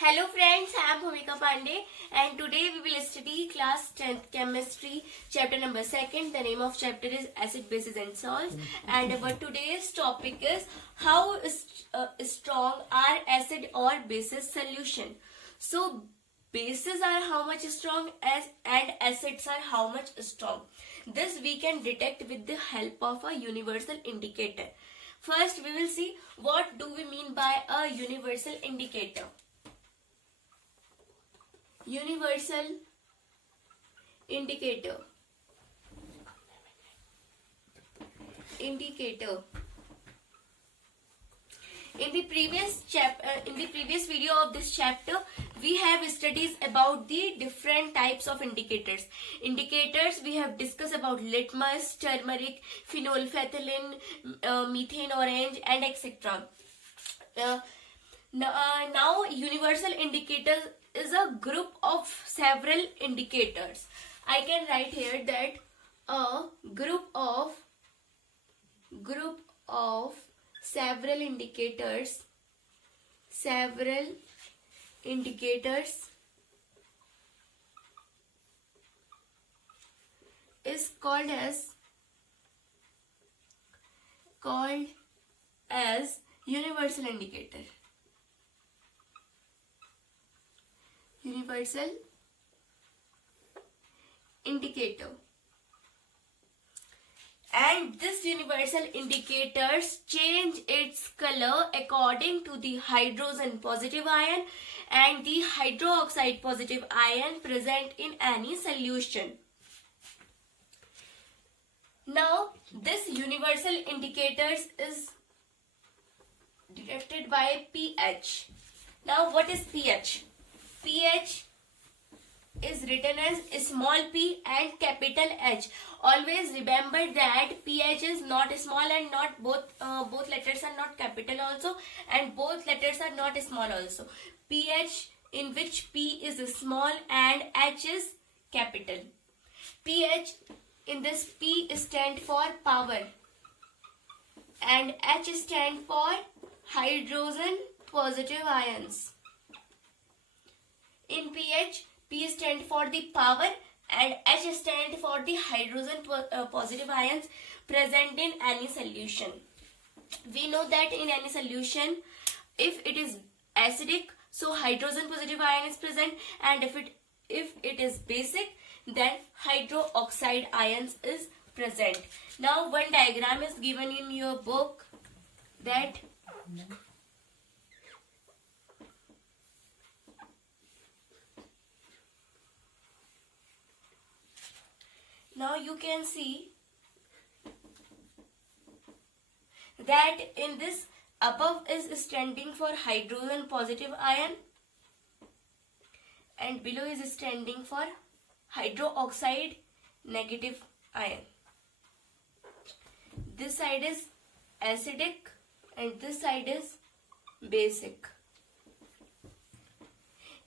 Hello friends, I am Bhumika Pandey and today we will study class 10th chemistry chapter number 2. The name of chapter is acid, bases and salts and our today's topic is how strong are acid or bases solution. So bases are how much strong and acids are how much strong. This we can detect with the help of a universal indicator. First we will see what do we mean by a universal indicator. Universal indicator. In the previous video of this chapter, we have studies about the different types of indicators. Indicators we have discussed about litmus, turmeric, phenolphthalein, methane orange, and etc. Now universal indicator is a group of several indicators. I can write here that a group of several indicators is called as universal indicator. Universal indicator. And this universal indicators change its color according to the hydrogen positive ion and the hydroxide positive ion present in any solution. Now this universal indicators is detected by pH. Now what is pH? pH is written as small p and capital H. Always remember that pH is not small and not both letters are not capital also, and both letters are not small also. pH in which P is small and H is capital. pH in this P stand for power and H stand for hydrogen positive ions. In pH, P stand for the power and H stand for the hydrogen positive ions present in any solution. We know that in any solution, if it is acidic, so hydrogen positive ion is present, and if it is basic, then hydroxide ions is present. Now one diagram is given in your book that now you can see that in this above is standing for hydrogen positive ion and below is standing for hydroxide negative ion. This side is acidic and this side is basic.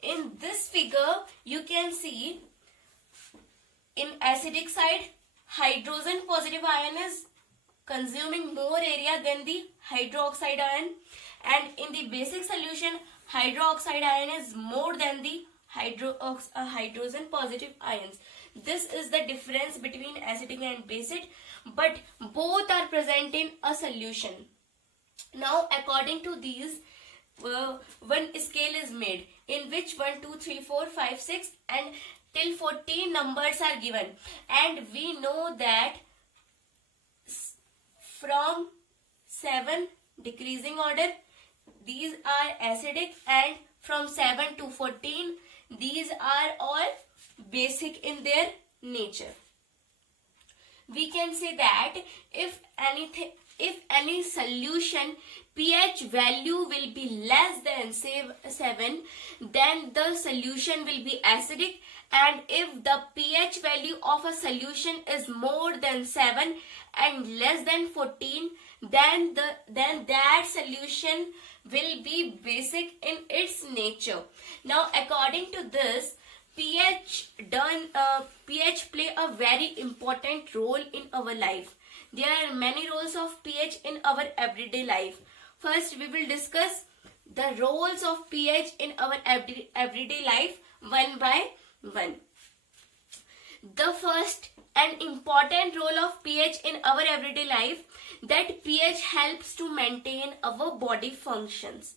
In this figure you can see in acidic side, hydrogen positive ion is consuming more area than the hydroxide ion, and in the basic solution, hydroxide ion is more than the hydrogen positive ions. This is the difference between acidic and basic, but both are present in a solution. Now, according to these, one scale is made in which 1, 2, 3, 4, 5, 6 and till 14 numbers are given, and we know that from 7 decreasing order these are acidic, and from 7 to 14 these are all basic in their nature. We can say that if any solution pH value will be less than 7, then the solution will be acidic, and if the pH value of a solution is more than 7 and less than 14, then that solution will be basic in its nature. Now according to this, pH play a very important role in our life. There are many roles of pH in our everyday life. First, we will discuss the roles of pH in our everyday life one by one. The first and important role of pH in our everyday life, that pH helps to maintain our body functions.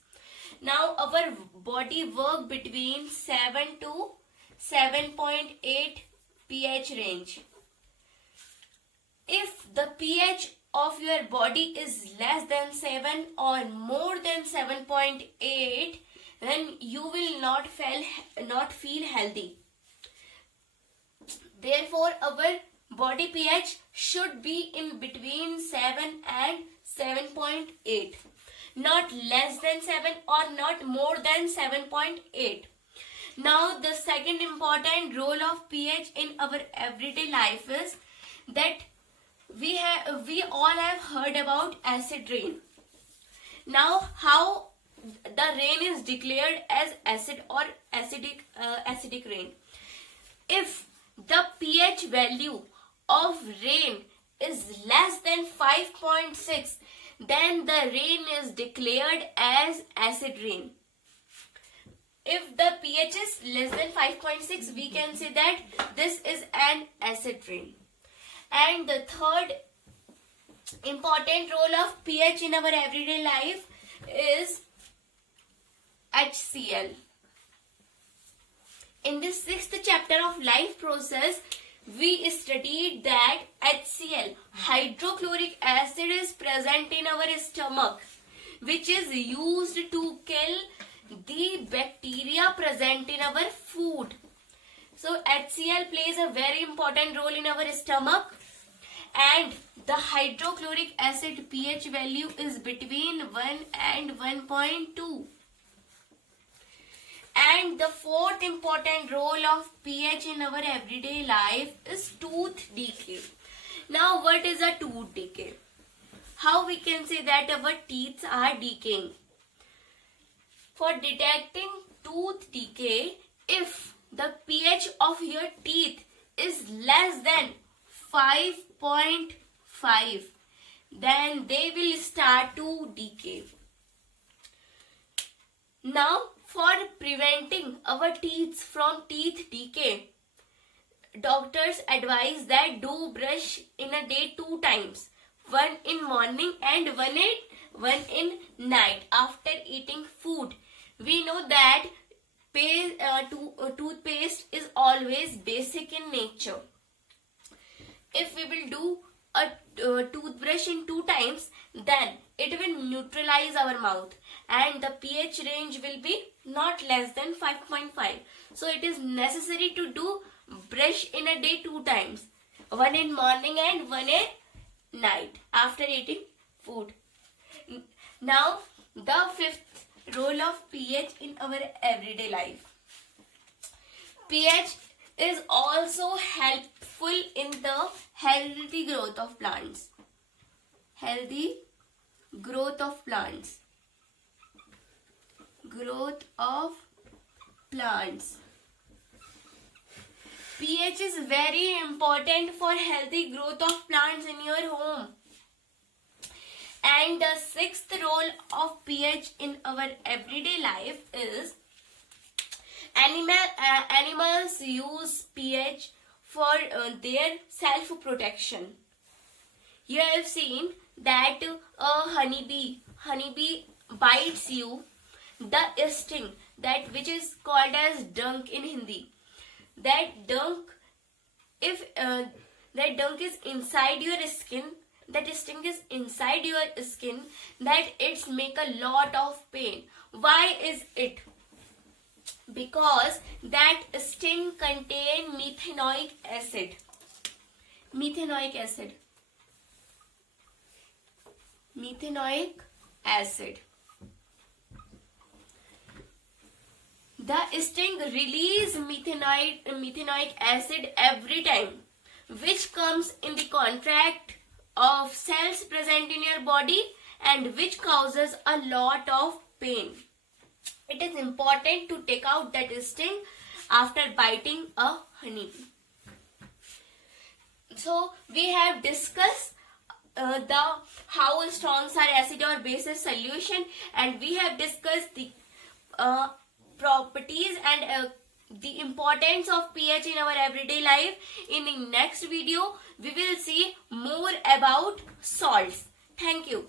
Now our body work between 7 to 7.8 pH range. If the pH of your body is less than 7 or more than 7.8, then you will not feel healthy. Therefore, our body pH should be in between 7 and 7.8. Not less than 7 or not more than 7.8. Now, the second important role of pH in our everyday life is that we all have heard about acid rain. Now, how the rain is declared as acid or acidic rain? If the pH value of rain is less than 5.6, then the rain is declared as acid rain. If the pH is less than 5.6, we can say that this is an acid rain. And the third important role of pH in our everyday life is HCl. In the 6th chapter of life process, we studied that HCl, hydrochloric acid, is present in our stomach, which is used to kill the bacteria present in our food. So HCl plays a very important role in our stomach, and the hydrochloric acid pH value is between 1 and 1.2. And the fourth important role of pH in our everyday life is tooth decay. Now, what is a tooth decay? How we can say that our teeth are decaying? For detecting tooth decay, if the pH of your teeth is less than 5.5, then they will start to decay. Now, for preventing our teeth from teeth decay, doctors advise that do brush in a day 2 times, one in morning and one in night after eating food. We know that toothpaste is always basic in nature. If we will do a toothbrush in 2 times, then it will neutralize our mouth and the pH range will be not less than 5.5. So it is necessary to do brush in a day 2 times, one in morning and one in night after eating food. Now, the fifth role of pH in our everyday life. pH is also helpful in the healthy growth of plants. Healthy growth of plants. Growth of plants. pH is very important for healthy growth of plants in your home. And the sixth role of pH in our everyday life is animals use pH for their self-protection. You have seen that a honeybee bites you. The sting, that which is called as dunk in Hindi, that dunk, if that dunk is inside your skin, that sting is inside your skin, that it's make a lot of pain. Why is it? Because that sting contain methanoic acid. Methanoic acid. Methanoic acid. The sting release methanoic acid every time, which comes in the contact of cells present in your body and which causes a lot of pain. It is important to take out that sting after biting a honeybee. So we have discussed the how strong are acid or basis solution, and we have discussed the properties and the importance of pH in our everyday life. In the next video, we will see more about salts. Thank you.